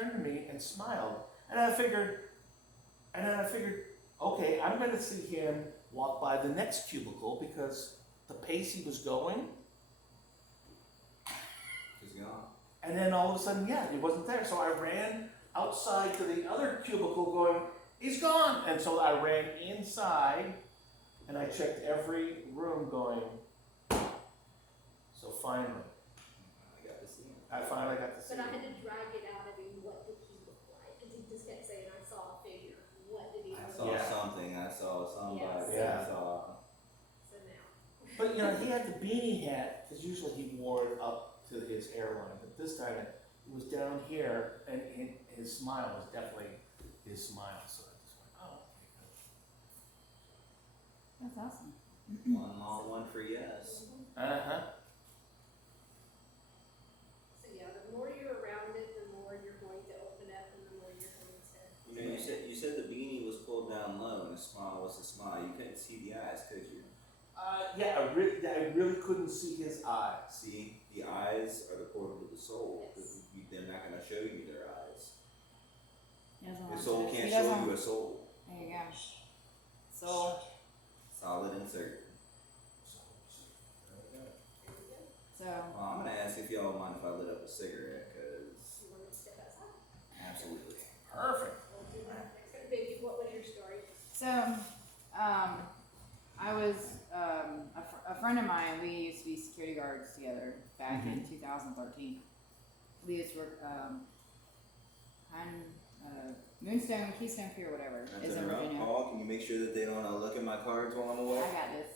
turned to me and smiled. And then I figured, okay, I'm going to see him walk by the next cubicle because the pace he was going. He's gone. And then all of a sudden, yeah, he wasn't there. So I ran outside to the other cubicle going, he's gone. And so I ran inside and I checked every room going, so finally, I got to see him. I finally got to see But I him. had to drag it out of him, what did he look like? Because he just kept saying, I saw a figure. What did he I look saw like? Yeah. something. I saw somebody. Yes. I saw. So now. But you know, he had the beanie hat, because usually he wore it up to his hairline. But this time it was down here, and his smile was definitely his smile. So I just went, oh, okay, That's awesome. One law, one for yes. good. Uh-huh. So yeah, the more you're around it, the more you're going to open up and the more you're going to. You know, you said the beanie was pulled down low and the smile was a smile. You couldn't see the eyes, could you? Yeah, I really couldn't see his eyes. See, the eyes are the portal to the soul. Yes. They're not going to show you their eyes. He doesn't Your want soul to. can't He show doesn't- you a soul. There you go. So, Solid and certain. so Well, I'm going to ask if y'all mind if I lit up a cigarette, because You want to step outside? absolutely. Perfect. We'll do that next. Baby, what was your story? I was a friend of mine. We used to be security guards together back in 2013. We used to work on Moonstone, Keystone Pier, whatever. Not is to in interrupt, Virginia. Paul, can you make sure that they don't look at my cards while I'm away? I got this.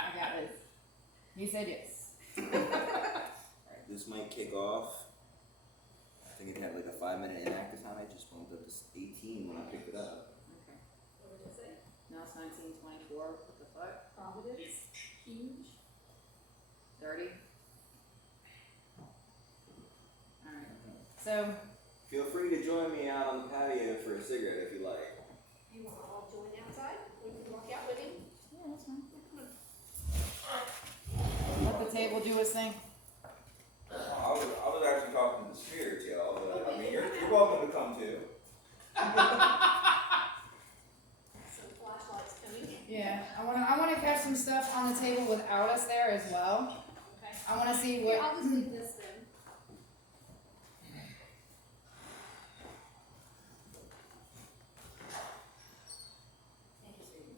I got this. He said yes. Alright, this might kick off. I think it had like a 5-minute inactive time. I just bumped up to 18 when I picked it up. Okay. What did it say? Now it's 1924. What the fuck? Providence, huge. 30. Alright. So, Feel free to join me out on the patio for a cigarette if you like. You want to all join outside? We can walk out with him. yeah, that's fine. Let the table do its thing. I was actually talking to the spirits, y'all, but I mean, you're welcome to come too. Some flashlights coming. Yeah, I wanna catch some stuff on the table without us there as well. Okay. I wanna see Here, what. I'll just leave this then. Thank you, sweetie.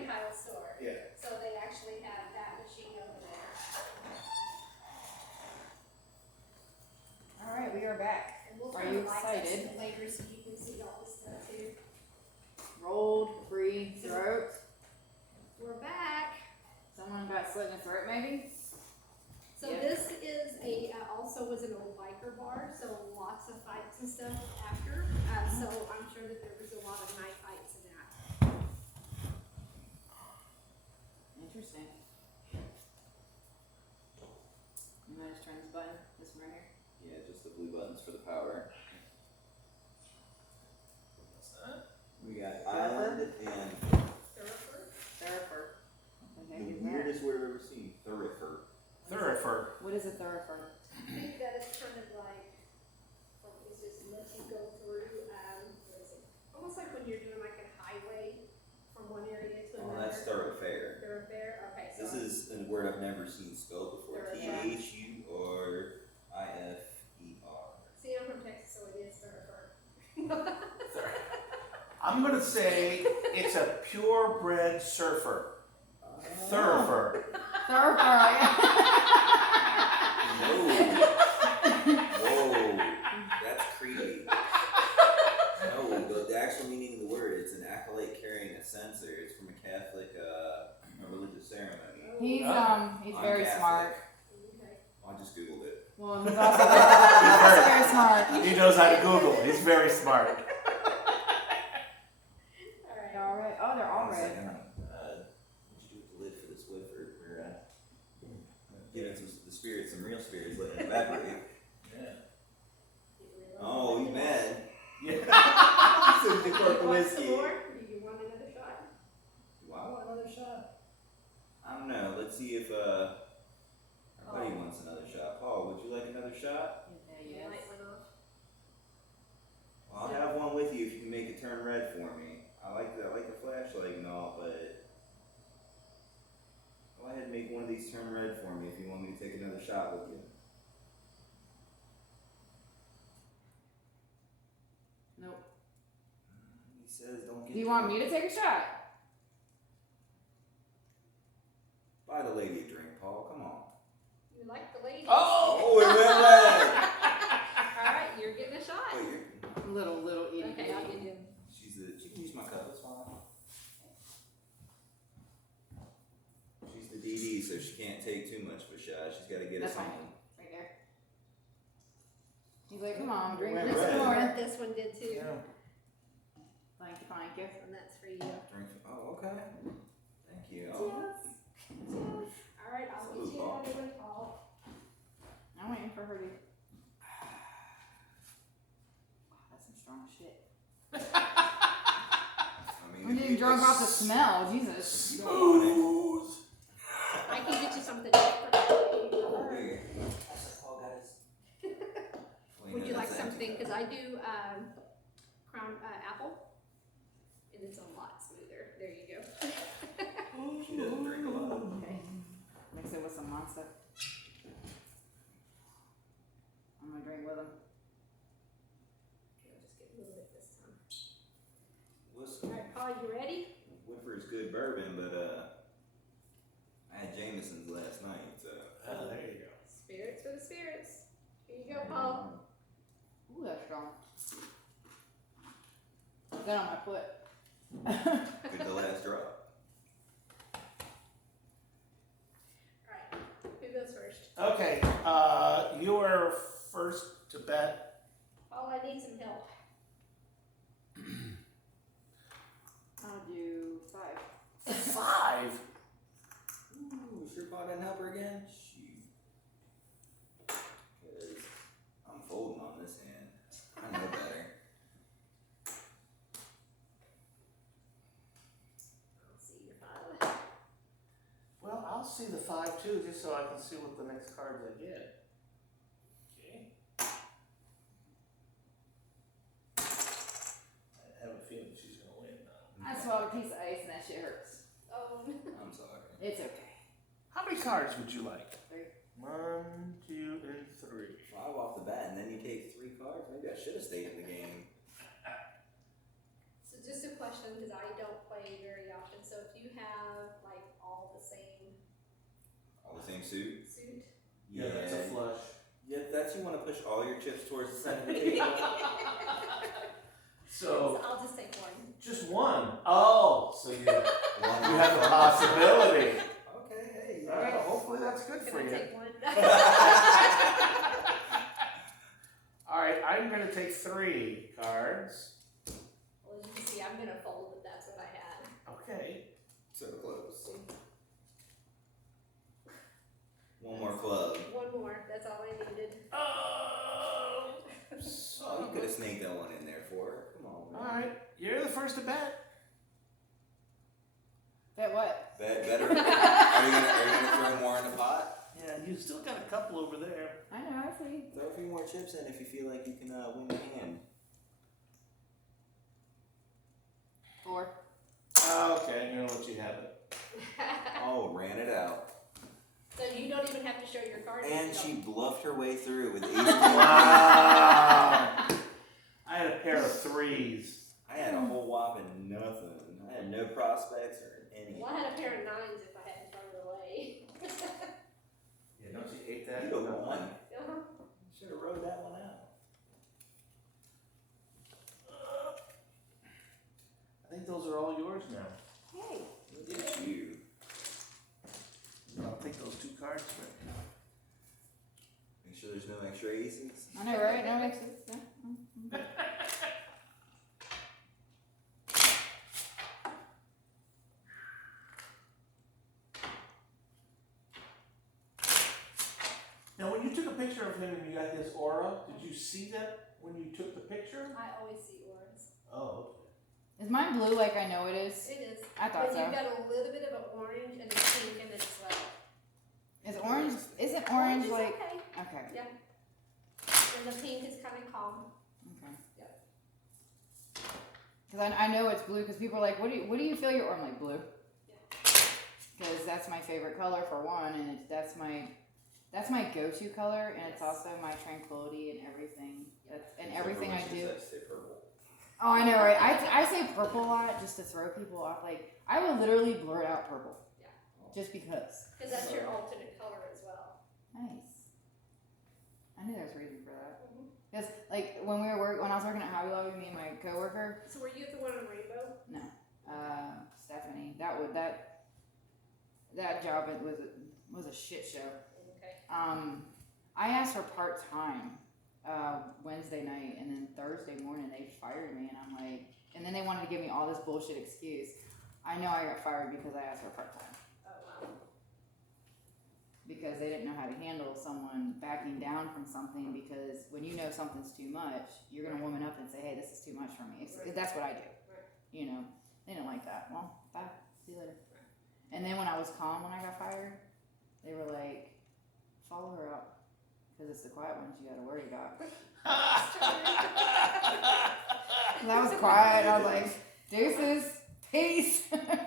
mercantile store. Yeah. So they actually have that machine over there. All right, we are back. And we'll Are turn you the lights up excited? later so you can see all this stuff too. Rolled, free, throat. We're back. Someone got slit in the throat, maybe? So Yep. this is also was an old biker bar, so lots of fights and stuff after. So I'm sure that there was a lot of knife fights in that. Interesting. You might just turn this button, this one right here. Yeah, just the blue buttons for the power. What's that? We got island and Thoroughfare. Thurifer. What the heck the is that? weirdest word I've ever seen. Thurifer. Thurifer. What is a thurifer? I think that is kind of like, it's just lets you go through, what is it? Almost like when you're doing like a highway from one area to Oh, another. that's thoroughfare. Thoroughfare, okay, so. This is a word I've never seen spelled before. Thoroughfare. Thurer. See, I'm from Texas, so it is thoroughfare. I'm gonna say it's a purebred surfer. Thurifer. Thurifer, Whoa, that's creepy. No, the actual meaning of the word, it's an acolyte carrying a censer. It's from a Catholic, a religious ceremony. He's I'm very Catholic. smart. Okay. I just Googled it. Well, he's also very smart. He knows how to Google. He's very smart. Alright. They're all red. Oh, they're all I was like, red. what'd you do with the lid for this Woodford? We're giving the spirits, some real spirits, letting it evaporate. Yeah. Oh, he's mad. Yeah. So the cork of Want whiskey. some more? Do you want another shot? Do I want another shot? I don't know. Let's see if our buddy wants another shot. Paul, would you like another shot? The light went off. I'll have one with you if you can make it turn red for me. I like the flashlight and all, but go ahead and make one of these turn red for me if you want me to take another shot with you. Nope. He says don't get Do you want me to take a shot? Buy the lady a drink, Paul. Come on. You like the lady? Oh! It went red! Alright, you're getting a shot. Wait, you're... Little itty Okay, I'll give you. She can use my cup, it's fine. She's the DD, so she can't take too much of a shot. She's got to get That's us fine. home. Right there. He's like, come on, drink Went this red. more. This one did too. Yeah. Thank you. And that's for you. Drink. Oh, okay. Thank you. Alright, I'll get you another one, Paul. I'm waiting for her to. Wow, that's some strong shit. I I'm getting drunk off the smell. Jesus. You don't want Smooth. I can get you something different. it. Here. Paul got his. Wait, Would no, you like that's something? empty. Because I do crown apple, and it's a lot smoother. There you go. She doesn't drink a lot. Okay. Mix it with some monster. I'm gonna drink with him. Okay, I'll just get a little bit this time. Listen, Alright, Paul, you ready? Woodford's good bourbon, but I had Jameson's last night, so. Oh, there you go. Spirits for the spirits. Here you go, Paul. Ooh, that's strong. Put that on my foot. Good the last drop. Alright, who goes first? Okay, you are first to bet. Paul, I need some help. I'll do 5. 5. Ooh, sure Paul didn't help her again? Shoot. Because I'm folding on this hand. I know better. I'll see your 5. Well, I'll see the 5 too, just so I can see what the next cards I get. Okay. I have a feeling she's gonna win now. I swallowed a piece of ice and that shit hurts. Oh, I'm sorry. It's okay. How many cards would you like? 3. 1, 2, and 3. 5 off the bat, and then you take 3 cards? Maybe I should have stayed in the game. so just a question, because I don't play very often. So if you have suit. Suit. Yeah, that's a flush. Yeah, that's you want to push all your chips towards the center of the table. So, I'll just take one. just one. Oh, so you have the One. possibility. Okay, hey. All right, hopefully that's good Can for I you. take one? All right, I'm gonna take 3 cards. Well, as you can see, I'm gonna fold, but that's what I had. Okay. So close. One more club. One more, that's all I needed. Oh, Oh, you could have snaked that one in there for her. Come on, man. all right, you're the first to bet. Bet what? Better. Are you gonna throw more in the pot? Yeah, you still got a couple over there. I know, I see. Throw a few more chips in if you feel like you can win the hand. 4. Okay, I'm gonna let you have it. Oh, ran it out. So you don't even have to show your card. And if she you don't. bluffed her way through with ace queen. Wow. I had a pair of 3s. I had a whole whopping nothing. I had no prospects or any. Well, I had a pair of 9s if I hadn't thrown it away. Yeah, don't you hate that? You go one. Uh-huh. Should have rode that one out. I think those are all yours now. Hey. Look at you. I'll take those 2 cards. Make sure there's no extra aces. I know, right? No makes sense. Yeah. Now, when you took a picture of him and you got his aura, did you see that when you took the picture? I always see orange. Oh, Is mine blue like I know it is? It is. I thought But so. you've got a little bit of an orange and a pink in it as well. Is orange, isn't orange is like, okay. okay, And the pink is kind of calm. okay. Yep. Cause I know it's blue, cause people are like, what do you feel your, I'm like, blue. Cause that's my favorite color for one, and that's my go-to color, and it's also my tranquility and everything. And everything I do. Say purple. Oh, I know, right? I say purple a lot just to throw people off. Like, I would literally blurt out purple. Yeah. Just because. Because that's your alternate color as well. Nice. I knew there was a reason for that. Mm-hmm. Because, like, when I was working at Hobby Lobby, me and my coworker, So were you the one on Rainbow? no, Stephanie, that job was a shit show. Okay. I asked her part-time Wednesday night, and then Thursday morning they fired me, and I'm like, and then they wanted to give me all this bullshit excuse. I know I got fired because I asked her part-time. Oh, wow. Because they didn't know how to handle someone backing down from something, because when you know something's too much, you're going to woman up and say, hey, this is too much for me. Right. That's what I do. Right. You know, they didn't like that. Well, bye. See you later. And then when I was calm when I got fired, they were like, follow her up, because it's the quiet ones you got to worry about. And I was quiet. I was like, deuces, peace,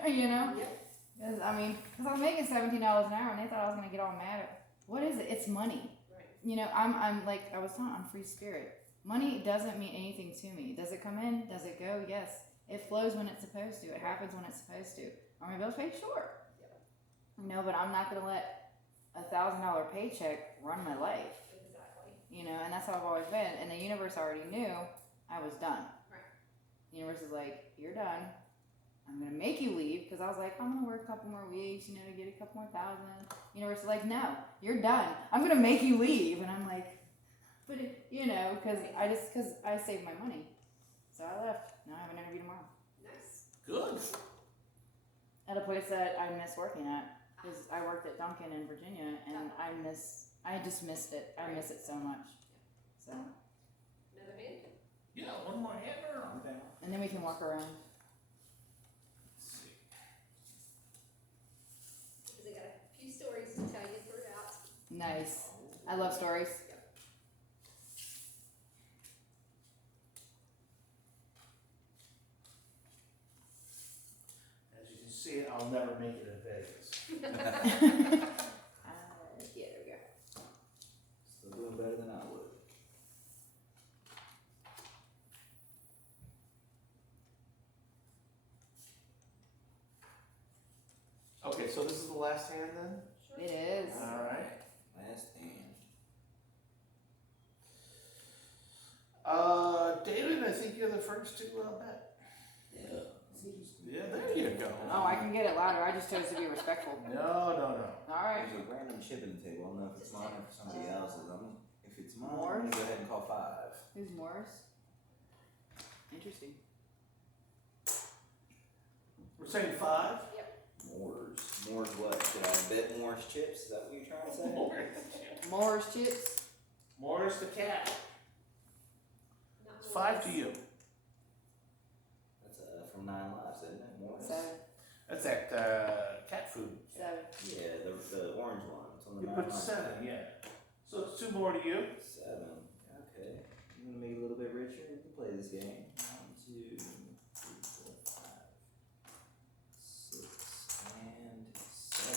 you know? Yep. Because I was making $17 an hour, and they thought I was going to get all mad at, what is it? It's money. Right. You know, I'm like, I was telling, I'm free spirit. Money doesn't mean anything to me. Does it come in? Does it go? Yes. It flows when it's supposed to. It happens when it's supposed to. Are my bills paid? Sure. Yeah. You know, but I'm not going to let $1,000 paycheck run my life. Exactly. You know, and that's how I've always been. And the universe already knew I was done. Right. The universe is like, you're done. I'm going to make you leave, because I was like, I'm going to work a couple more weeks, you know, to get a couple more thousand. The universe is like, no, you're done. I'm going to make you leave. And I'm like, but, you know, because I saved my money. So I left. Now I have an interview tomorrow. Nice. good. At a place that I miss working at. Because I worked at Dunkin' in Virginia, and I just missed it. I miss it so much. So, Another hand? Yeah, one more hammer. okay. And then we can walk around. Let's see. Because I got a few stories to tell you throughout. Nice. I love stories. As you can see, I'll never make it in Vegas. Yeah, there we go. Still doing better than I would. Okay, so this is the last hand then? Sure. It is. All right. cards to bet? Yeah. Yeah, there you go. Oh, I can get it louder. I just chose to be respectful. No. All right. There's a random chip in the table. I don't know if it's mine or for somebody else's. If it's mine, I'm Morris? gonna go ahead and call 5. Who's Morris? Interesting. We're saying 5? Moore's what? Should I bet Moore's chips? Is that what you're trying to say? Morris chips. Morris the cat. Not It's 5 to you. That's from 9 Lives, isn't it? Moore's? 7. That's that cat food. 7. Yeah, the orange one. It's on the You 9 put Lives. 7, yeah. So it's 2 more to you. 7. Okay. I'm gonna make it a little bit richer. We can play this game. 1, 2, 3, 4, 5, 6, and 7.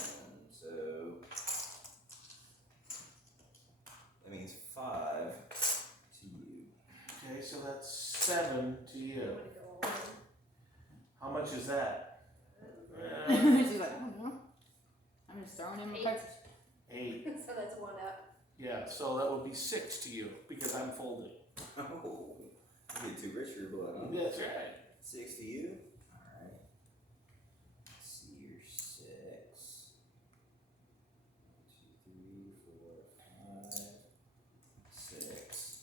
So that means 5 to you. Okay, so that's 7 to You you. want to go all in. How much is that? She's like, I don't know. I'm just throwing in my 8. cards. 8. So that's 1 up. Yeah, so that would be 6 to you because I'm folding. Oh, you get too rich for your blood, huh? That's right. 6 to you. Alright. Let's see your 6. 1, 2, 3, 4, 5, 6.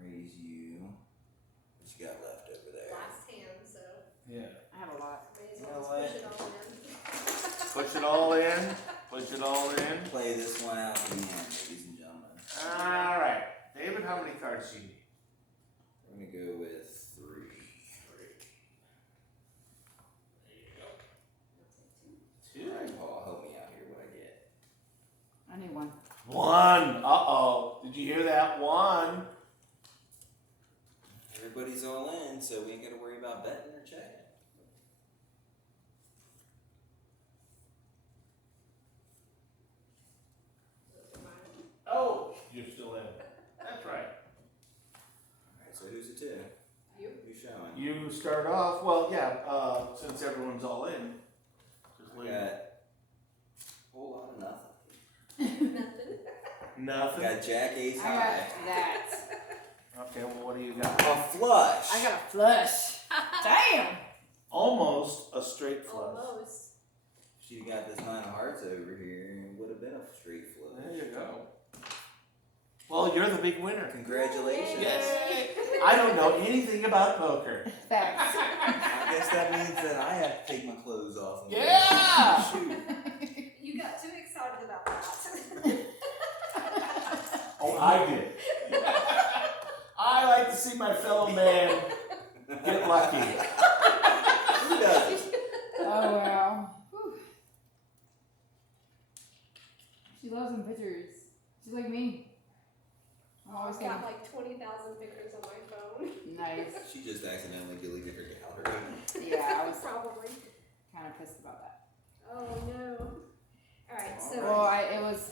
Raise you. What you got left over there? Last hand, so Yeah. I have a lot. may as You well know just what? push it all in. Push it all in. Push it all in. Play this one out to the end, ladies and gentlemen. All right. David, how many cards do you need? We're gonna go with 3. 3. There you go. 2. Alright, Paul, help me out here. What I get? I need 1. 1. Uh-oh. Did you hear that? 1. Everybody's all in, so we ain't gotta worry about betting or checking. Oh, you're still in. That's right. Alright, so who's it to? You. Who's showing? You start off. Well, yeah, since everyone's all in. Just I leave. got a whole lot of nothing. Nothing. Nothing. I got Jack Ace I High. got that. Okay, well, what do you got? A flush. I got a flush. Damn. Almost a straight flush. Almost. She got this 9 of hearts over here, and it would have been a straight flush. There you go. Well, you're the big winner. Congratulations. Yay! I don't know anything about poker. Facts. I guess that means that I have to take my clothes off. And Yeah! Shoot. You got too excited about that. Oh, I did. I like to see my fellow man get lucky. Who doesn't? Oh, wow. Whew. She loves them pictures. She's like me. I'm always I've thinking, got like 20,000 pictures on my phone. nice. She just accidentally deleted her gallery. Yeah, I was Probably. kind of pissed about that. Oh no. Alright, so. Well,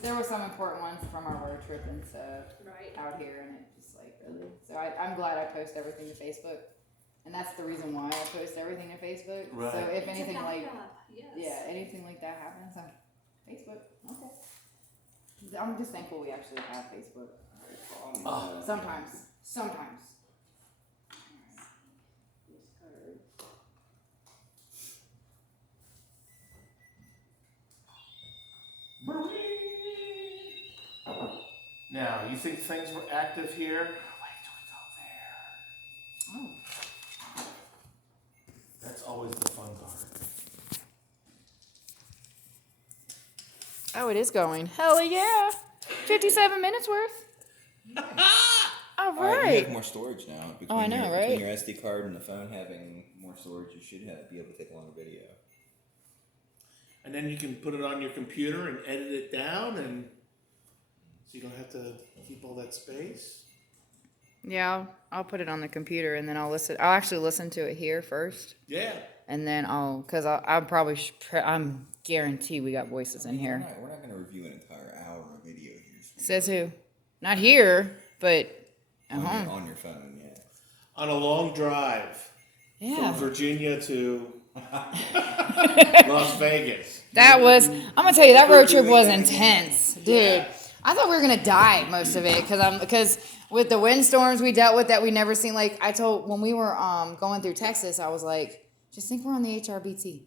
there were some important ones from our road trip and stuff Right. out here, and it just like really. So I'm glad I post everything to Facebook, and that's the reason why I post everything to Facebook. Right. So if It's a anything like backup, yes. yeah, anything like that happens on Facebook, okay. I'm just thankful we actually have Facebook. Oh. Sometimes. Now, you think things were active here? Wait till we go there. Oh. That's always the fun part. Oh, it is going. Hell yeah. 57 minutes worth. All Alright, you right. have more storage now. Oh, I know, right? Between your SD card and the phone having more storage, you should be able to take a longer video. And then you can put it on your computer and edit it down, and so you don't have to keep all that space. Yeah, I'll put it on the computer and then I'll actually listen to it here first. Yeah. And then I'm guarantee we got voices in here. We're not going to review an entire hour of video here. Says who? Not here, but at home. On your phone, yeah. On a long drive Yeah. from Virginia to Las Vegas. That was, I'm gonna tell you, that road trip was intense, dude. I thought we were gonna die most of it because with the windstorms we dealt with that we never seen. Like I told when we were going through Texas, I was like, just think we're on the HRBT.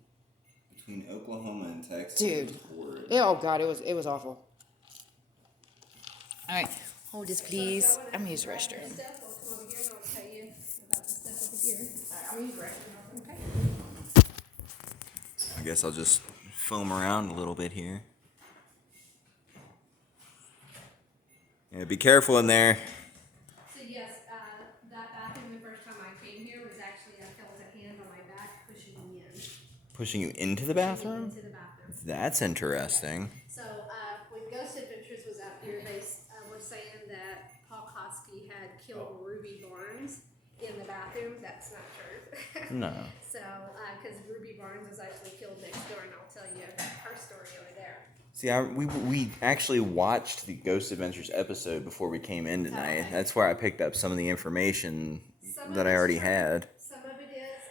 Between Oklahoma and Texas, Dude. it was horrid. Oh God, it was awful. All right, hold this please. I'm gonna use the restroom. Stuff, I'll come over here and I'll tell you about the stuff over here. All right, I'm gonna use the restroom. Okay. I guess I'll just foam around a little bit here. Yeah, be careful in there. So yes, that bathroom the first time I came here was actually I felt a hand on my back pushing me in. Pushing you into the bathroom? Into the bathroom. That's interesting. So when Ghost Adventures was out here, they were saying that Paul Kosky had killed Ruby Barnes in the bathroom. That's not true. No. So because Ruby Barnes was actually killed next door, and I'll tell you her story over there. See, we actually watched the Ghost Adventures episode before we came in tonight. Okay. That's where I picked up some of the information Some of that I it's already true. had. Some of it is.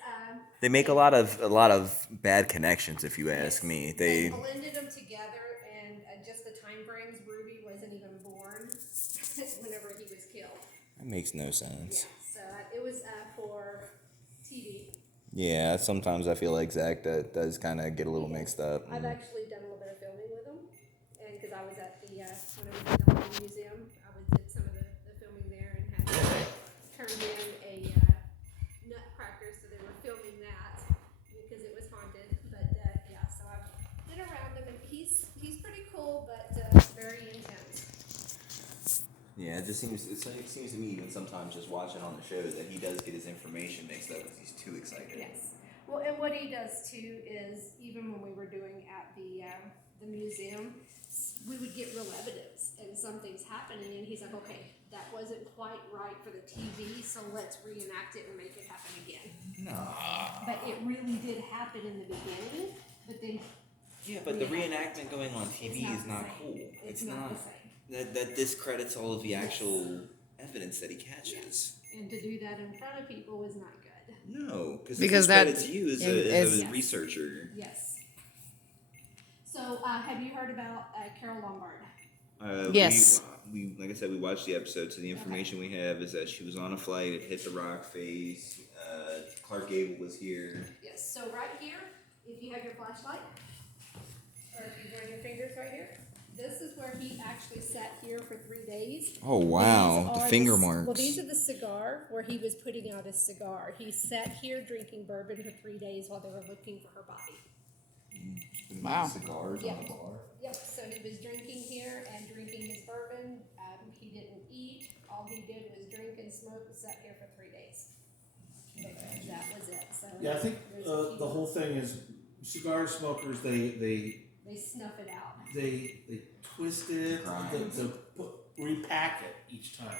They make a lot of bad connections, if you ask me. They blended them together, and just the time frames. Ruby wasn't even born whenever he was killed. That makes no Yeah, sense. so it was for TV. Yeah, sometimes I feel like Zach that does kind of get a little mixed up. I've actually done a little bit of filming with him, and because I was at the when I was at the Art Museum, did some of the filming there and had turned in a nutcracker, so they were filming that because it was haunted. But yeah, so I've been around him, and he's pretty cool, but very intense. Yeah, it seems to me even sometimes just watching on the show that he does get his information mixed up because he's too excited. Yes. Well, and what he does too is even when we were doing at the museum, we would get real evidence and something's happening, and he's like, okay, that wasn't quite right for the TV, so let's reenact it and make it happen again. No. But it really did happen in the beginning, but then Yeah, but the reenactment going on TV It's is not not the cool. same. It's not the same. That discredits all of the actual evidence that he catches. And to do that in front of people was not good. No, because Because it that discredits you as is- a researcher. Yes. So, have you heard about Carol Lombard? Yes. We like I said, we watched the episode. So the information we have is that she was on a flight. It hit the rock face. Clark Gable was here. Yes. So right here, if you have your flashlight, or if you run your fingers right here, this is where he actually sat here for 3 days. Oh These wow, the are finger s- marks. Well, these are the cigar where he was putting out his cigar. He sat here drinking bourbon for 3 days while they were looking for her body. Wow. Cigars Yeah. on the bar. Yep, so he was drinking here and drinking his bourbon. He didn't eat. All he did was drink and smoke and sat here for 3 days. That was it. So Yeah, I think there's a few- the whole thing is cigar smokers. They snuff it out. twist it Grind. to repack it each time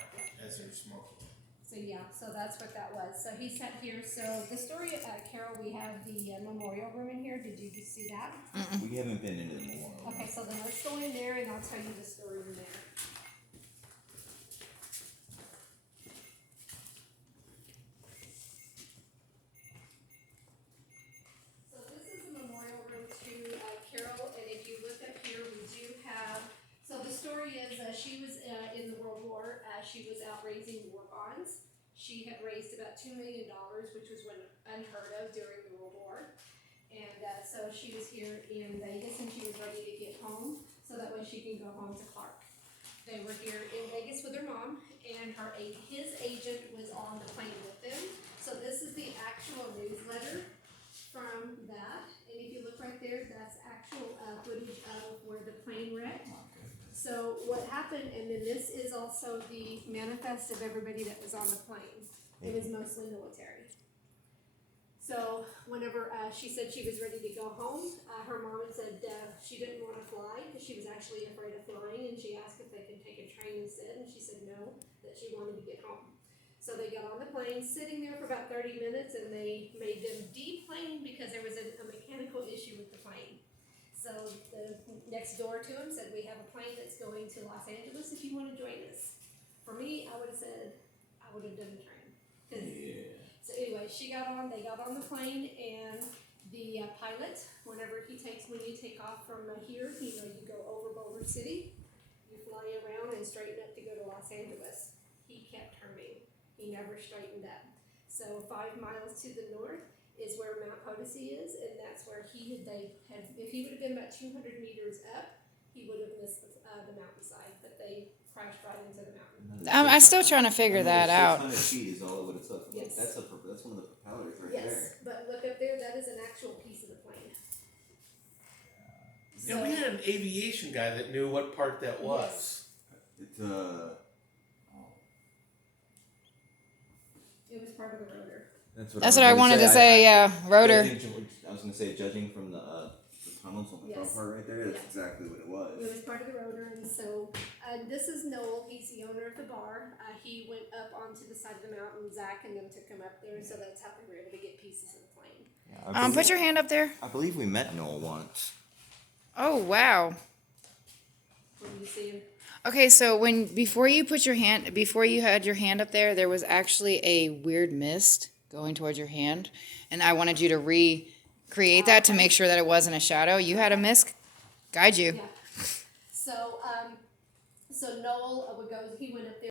as they're smoking. So yeah, so that's what that was. So he sat here. So the story at Carol, we have the memorial room in here. Did you just see that? We haven't been into the memorial. Okay, so then let's go in there and I'll tell you the story in there. So this is the memorial room to Carol, and if you look up here, we do have, so the story is she was in the World War, she was out raising war bonds. She had raised about $2 million, which was unheard of during the World War. And so she was here in Vegas and she was ready to get home so that way she can go home to Clark. They were here in Vegas with her mom, and his agent was on the plane with them. So this is the actual newsletter from that. And if you look right there, that's actual footage of where the plane wrecked. So what happened, and then this is also the manifest of everybody that was on the plane. It was mostly military. So whenever she said she was ready to go home, her mom had said she didn't want to fly because she was actually afraid of flying, and she asked if they could take a train instead, and she said no, that she wanted to get home. So they got on the plane, sitting there for about 30 minutes, and they made them deplane because there was a mechanical issue with the plane. So the next door to him said, we have a plane that's going to Los Angeles if you want to join us. For me, I would have said, I would have done the train. So anyway, they got on the plane, and the pilot, when you take off from here, you go over Boulder City, you fly around and straighten up to go to Los Angeles. He He never straightened up. So 5 miles to the north is where Mount Potosi is, and that's where if he would have been about 200 meters up, he would have missed the mountainside, but they crashed right into the mountain. I'm still trying to figure that out. 600 feet is all it would have took. Yes. That's one of the propellers right there. Yes, but look up there, that is an actual piece of the plane. Yeah, we had an aviation guy that knew what part that was. It's It was part of the rotor. That's what I wanted to say. Yeah, rotor. I was gonna say, judging from the tunnels on the front Yes. part right there, that's Yeah. exactly what it was. It was part of the rotor, and so this is Noel. He's the owner of the bar. He went up onto the side of the mountain. Zach and them took him up there, so that's how we were able to get pieces of the plane. Yeah, Put your hand up there. I believe we met Noel once. Oh wow. When you see him. Okay, so before you had your hand up there was actually a weird mist going towards your hand, and I wanted you to recreate that to make sure that it wasn't a shadow. You had a mist guide you. Yeah. So Noel he went